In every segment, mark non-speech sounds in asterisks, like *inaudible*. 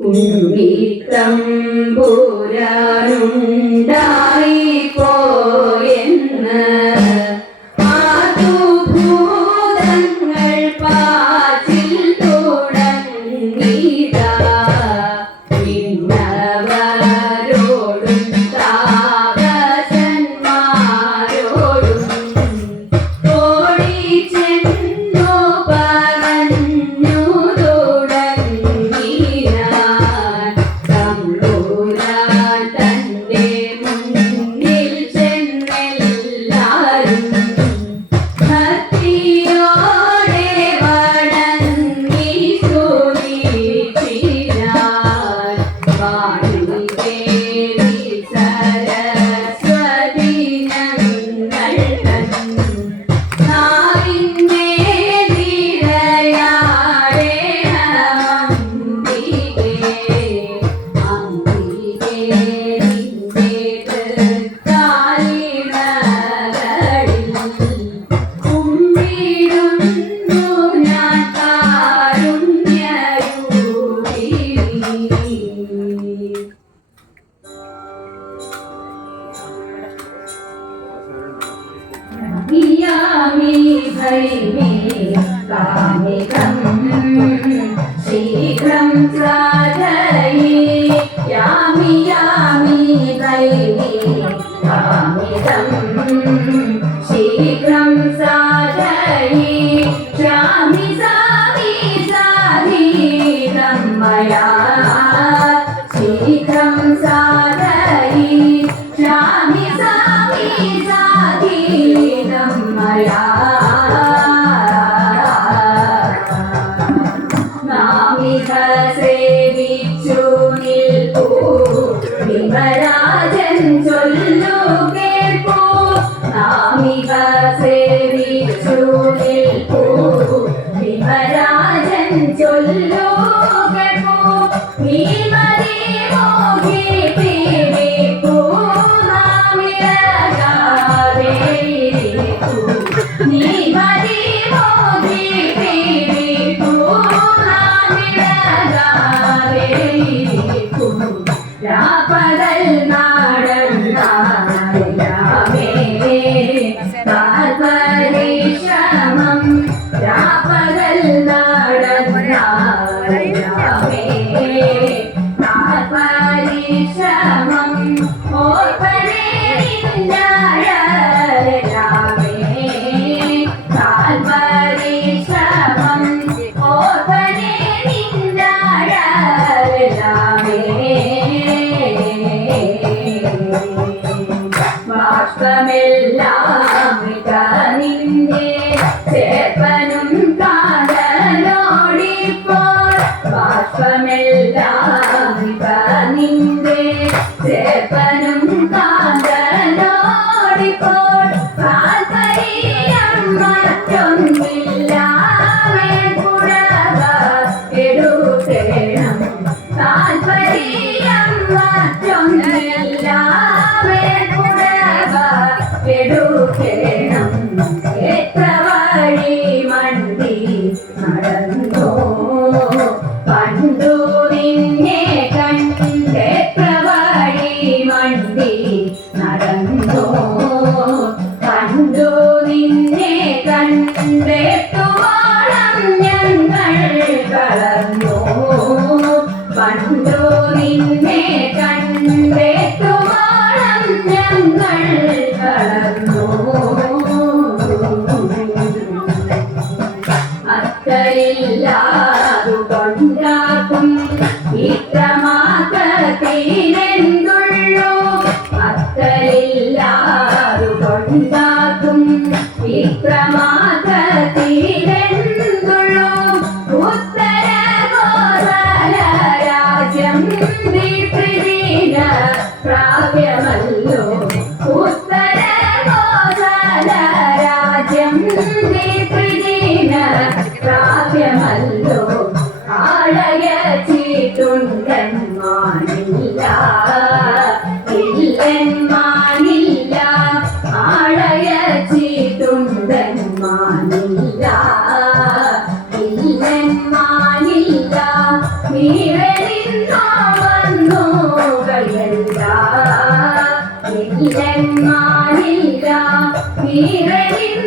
ഉണ്ണിത്തമ്പുരാനുണ്ടായി പോയെന്ന് Maria. ഇരിപ്പൂ. രാപ്പകൽ നാടൻ ಮಾತೇ Ini 路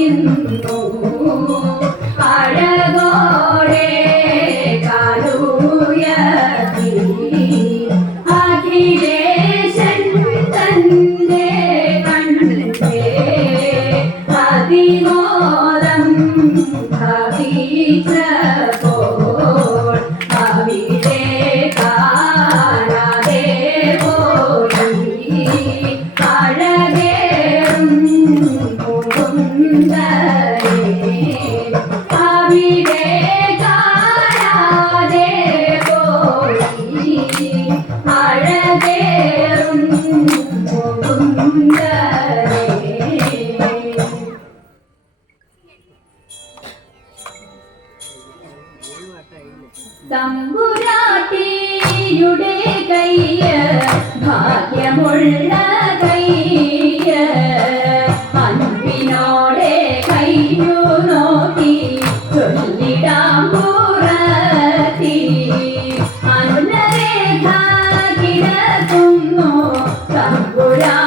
നിന്നു 不 *laughs* 要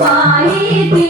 पाए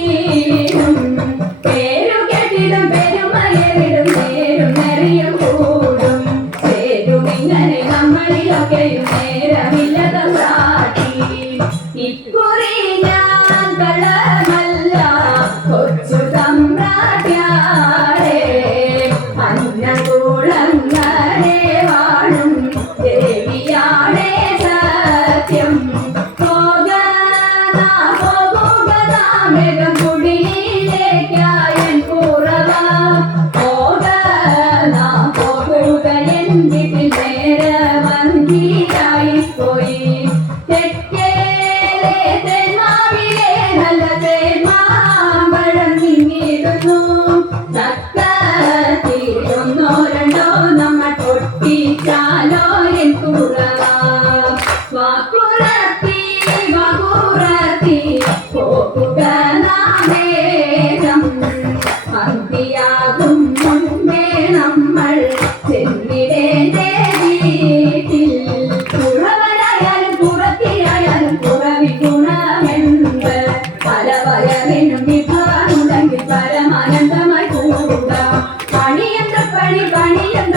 பணியம்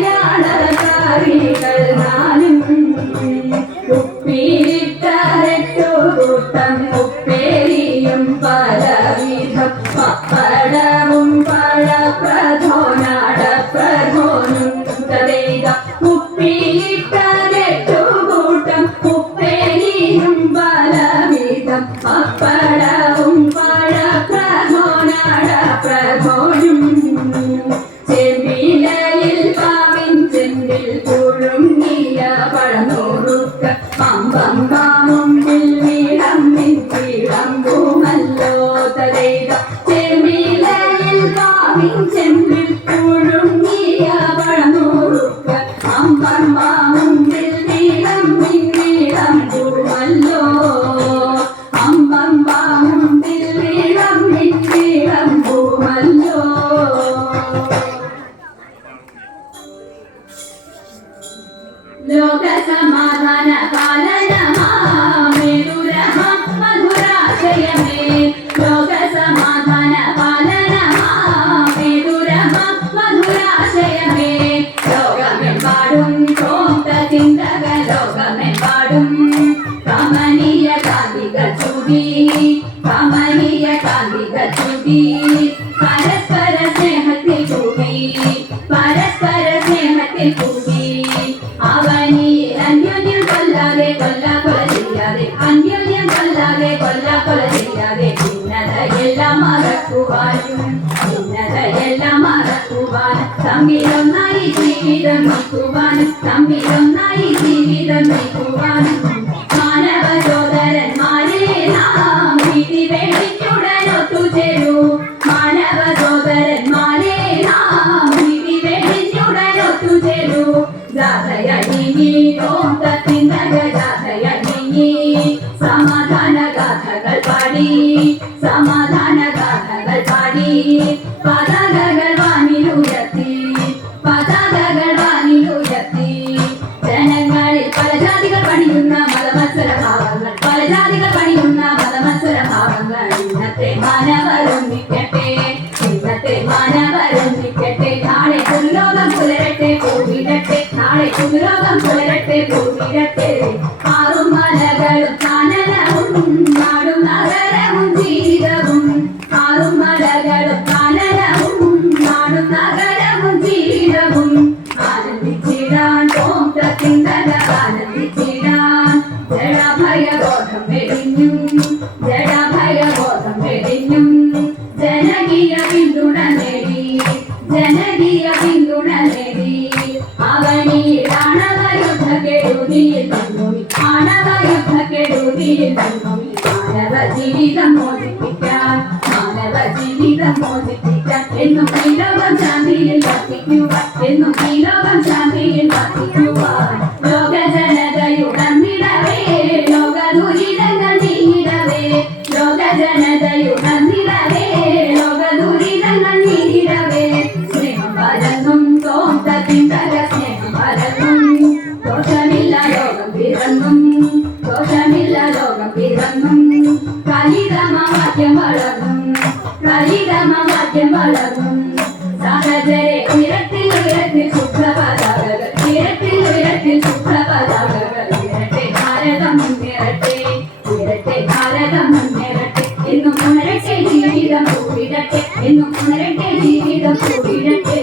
മലയാള കറികൾ നാലും Thank you. Pero മലകളും കനലവും നാടും നഗരവും ജീവിതവും മാറും മല മോചിപ്പിക്കാൻ എന്നും ഈ ലോകം ശാന്തിയിൽ വർദ്ധിക്കുവാൻ എന്നും ഈ ലോകം ശാന്തിയിൽ ലോകജന ഭാരതം മുന്നേറട്ടെ ഉയരട്ടെ ഭാരതം മുന്നേറട്ടെ എന്നും ഉണരട്ടെ ജീവിതം കൂടിടട്ടെ എന്നും ഉണരട്ടെ ജീവിതം കൂടിടട്ടെ.